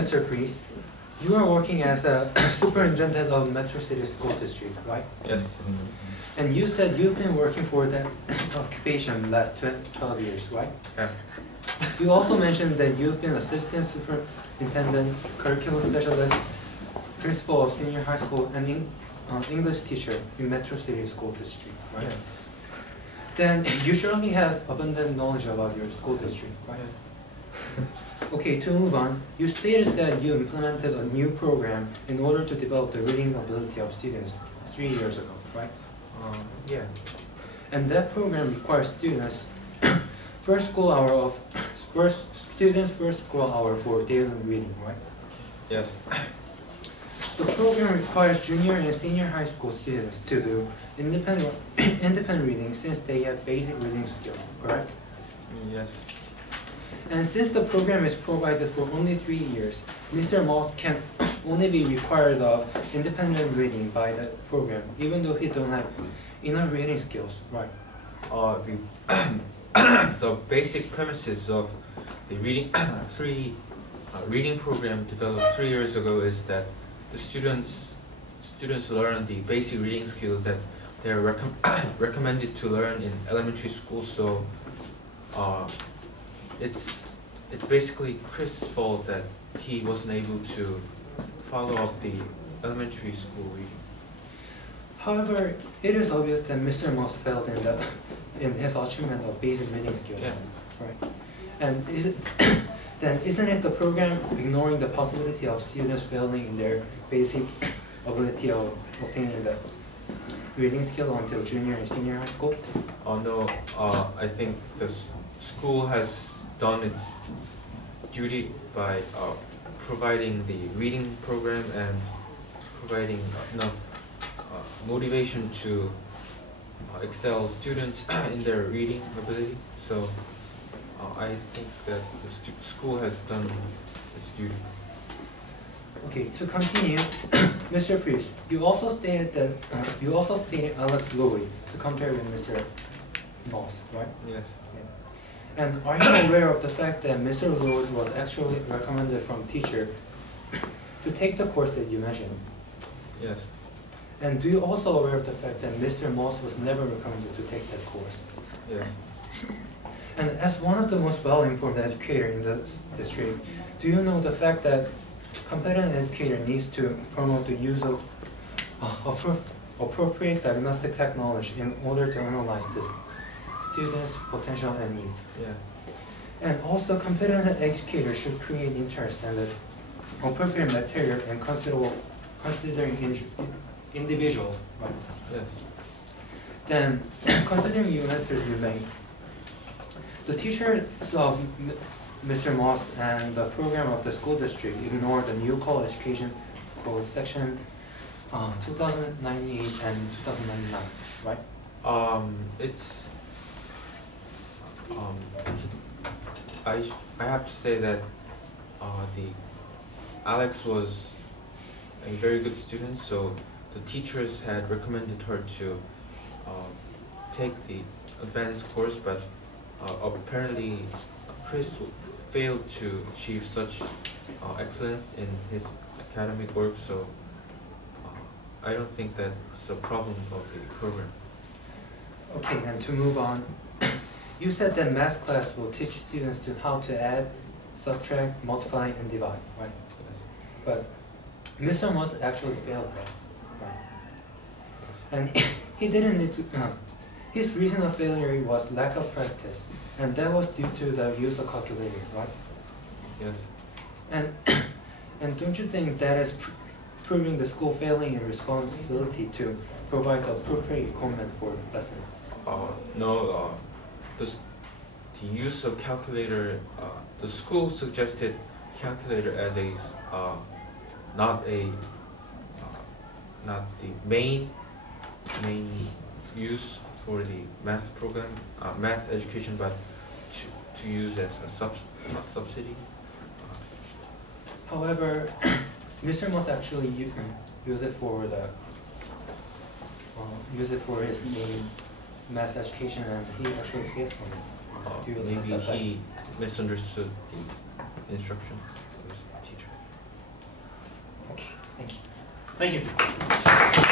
Mr. Priest, you are working as a superintendent of Metro City School District, right? Yes. And you said you've been working for that occupation last 12 years, right? Yeah. You also mentioned that you've been assistant superintendent, curriculum specialist, principal of senior high school, and English teacher in Metro City School District, right? Yeah. Then you surely have abundant knowledge about your school district, right? Yeah. Okay, to move on, you stated that you implemented a new program in order to develop the reading ability of students 3 years ago, right? Yeah. And that program requires students first school hour for daily reading, right? Yes. The program requires junior and senior high school students to do independent reading since they have basic reading skills, correct? Yes. And since the program is provided for only 3 years, Mr. Moss can only be required of independent reading by the program, even though he don't have enough reading skills, right? The basic premises of the reading program developed 3 years ago is that the students learn the basic reading skills that they are recommended to learn in elementary school. So it's basically Chris' fault that he wasn't able to follow up the elementary school reading. However, it is obvious that Mr. Moss failed in his achievement of basic reading skills, Yeah. right? And isn't it the program ignoring the possibility of students failing in their basic ability of obtaining the reading skill until junior and senior high school? No, I think the school has done its duty by providing the reading program and providing enough motivation to excel students in their reading ability. So I think that the school has done its duty. Okay, to continue, Mr. Priest, you also stated Alex Louis to compare with Mr. Moss, right? Yes. Yeah. And are you aware of the fact that Mr. Louis was actually recommended from teacher to take the course that you mentioned? Yes. And do you also aware of the fact that Mr. Moss was never recommended to take that course? Yes. And as one of the most well-informed educator in the district, do you know the fact that competent educator needs to promote the use of appropriate diagnostic technology in order to analyze the students' potential and needs? Yeah. And also, competent educators should create interest in the appropriate material and considering individuals, right? Yes. Then, considering your answers you made, the teachers of Mr. Moss and the program of the school district ignore the new college education code section 2098 and 2099, right? I have to say that the Alex was a very good student, so the teachers had recommended her to take the advanced course, but apparently Chris failed to achieve such excellence in his academic work, so I don't think that's a problem of the program. Okay, and to move on, you said that math class will teach students to how to add, subtract, multiply, and divide, right? Yes. But Mr. Moss actually failed that, right? And he didn't need to. His reason of failure was lack of practice, and that was due to the use of calculator, right? Yes. And don't you think that is proving the school failing in responsibility to provide the appropriate equipment for lesson? No. The use of calculator. The school suggested calculator as a not the main use for the math program, math education, but to use as a subsidy. However, Mr. Moss actually use it for his main math education, and he actually failed from it. Do you Maybe know that he misunderstood the instruction of his teacher. Thank you.